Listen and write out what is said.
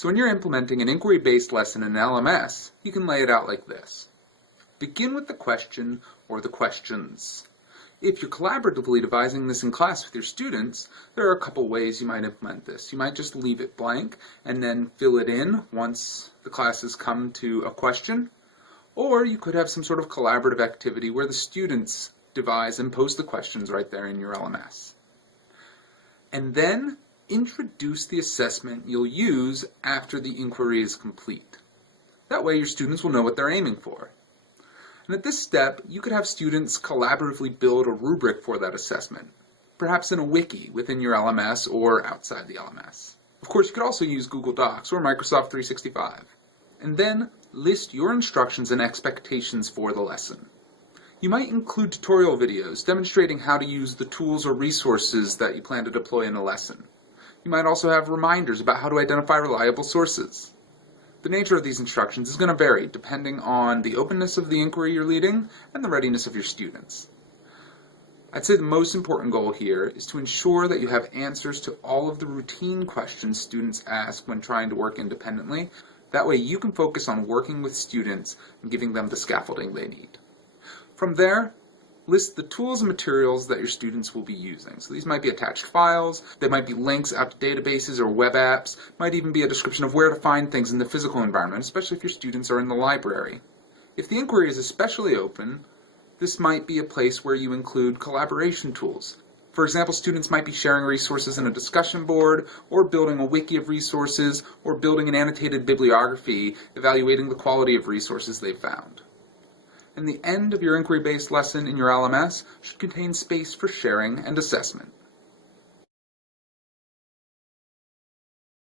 So when you're implementing an inquiry-based lesson in LMS, you can lay it out like this. Begin with the question or the questions. If you're collaboratively devising this in class with your students, there are a couple ways you might implement this. You might just leave it blank and then fill it in once the class has come to a question, or you could have some sort of collaborative activity where the students devise and post the questions right there in your LMS. And then introduce the assessment you'll use after the inquiry is complete. That way your students will know what they're aiming for. And at this step, you could have students collaboratively build a rubric for that assessment, perhaps in a wiki within your LMS or outside the LMS. Of course, you could also use Google Docs or Microsoft 365. And then list your instructions and expectations for the lesson. You might include tutorial videos demonstrating how to use the tools or resources that you plan to deploy in a lesson. You might also have reminders about how to identify reliable sources. The nature of these instructions is going to vary depending on the openness of the inquiry you're leading and the readiness of your students. I'd say the most important goal here is to ensure that you have answers to all of the routine questions students ask when trying to work independently. That way you can focus on working with students and giving them the scaffolding they need. From there, list the tools and materials that your students will be using. So these might be attached files, they might be links out to databases or web apps, might even be a description of where to find things in the physical environment, especially if your students are in the library. If the inquiry is especially open, this might be a place where you include collaboration tools. For example, students might be sharing resources in a discussion board, or building a wiki of resources, or building an annotated bibliography evaluating the quality of resources they've found. And the end of your inquiry-based lesson in your LMS should contain space for sharing and assessment.